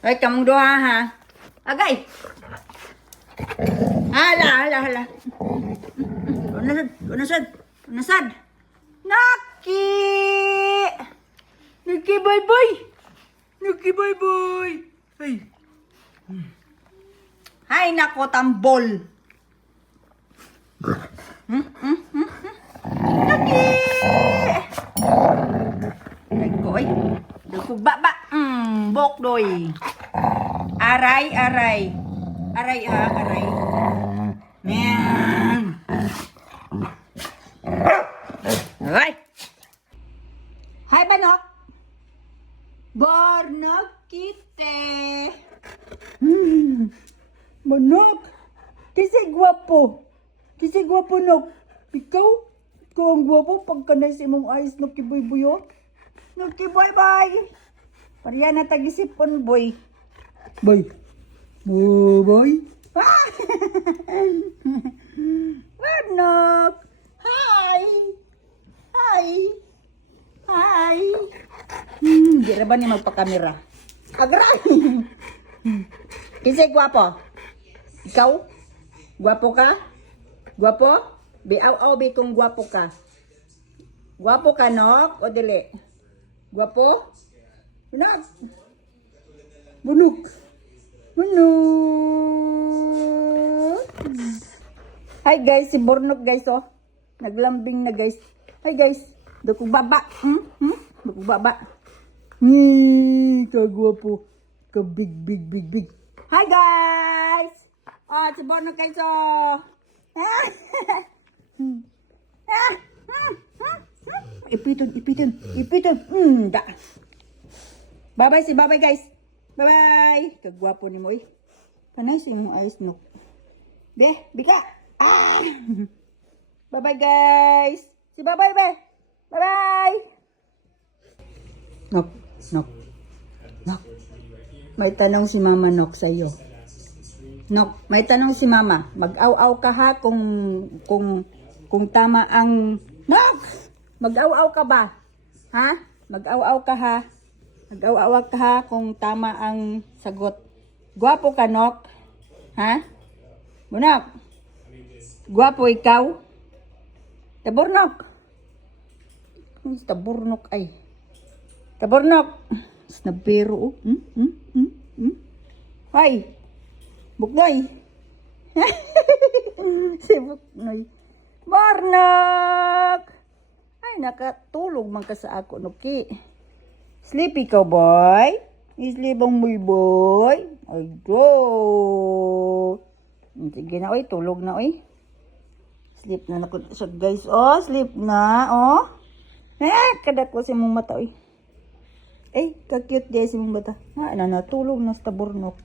Ay, kamong duha ha. Agay. Hala. Unasad. Naki! Naki, bye-bye. Ay. Hay, nako, tambol. Naki! Ay, koy. Duko, baba. Bokdoy. Aray. Aray. Yan. Aray. Hi, Banok. Barnok kite. Banok. Kasi gwapo, Nok. Ikaw ang gwapo pagka sa imong ayos no kibuy-buyo. No kibuy-buy. Pariya na tagisipon, boy. Boy. Banok. Hi. Di ra ba niya magpakamera? Agray. Kasi gwapo. Ikaw? Gwapo ka? Gwapo? Biaw-aw bi kung gwapo ka. Gwapo ka, Nok? O dili? Gwapo? Bunok. Hi guys, si Bornok guys oh. Naglambing na guys. Hi guys. Dukong baba. Dukong baba. Kagwapo. Big. Hi guys. Si Bornok guys oh. Ipiton. Da. Bye-bye guys. Bye-bye. Kagwapo ni mo eh. Kanay sa imong ayos no. Bika. Bye-bye guys. Si bye-bye be. Bye-bye. Nok. May tanong si Mama Nok sa iyo. Nok, may tanong si Mama. Mag-aw-aw ka ha kung tama ang Nok. Mag-aw-aw ka ba? Ha? Mag-aw-aw ka ha? Mag-aw-aw ka ha kung tama ang sagot. Gwapo ka, Nok? Ha? Bunok? Gwapo ikaw? Taburnok? Taburnok ay. Taburnok? Snabero. Hoy. Buknoy. Si Buknoy. Barnok! Ay, nakatulog man ka sa ako, Nuki. Sleepy ka, boy? Islibang mo, boy? Ay, go! Sige na, oy. Tulog na, oy. Sleep na siya, guys. Oh, sleep na, oh. Kadak ko si mong mata, oy. Ay, kakute di si mong mata. Natulog na sa Taburnok.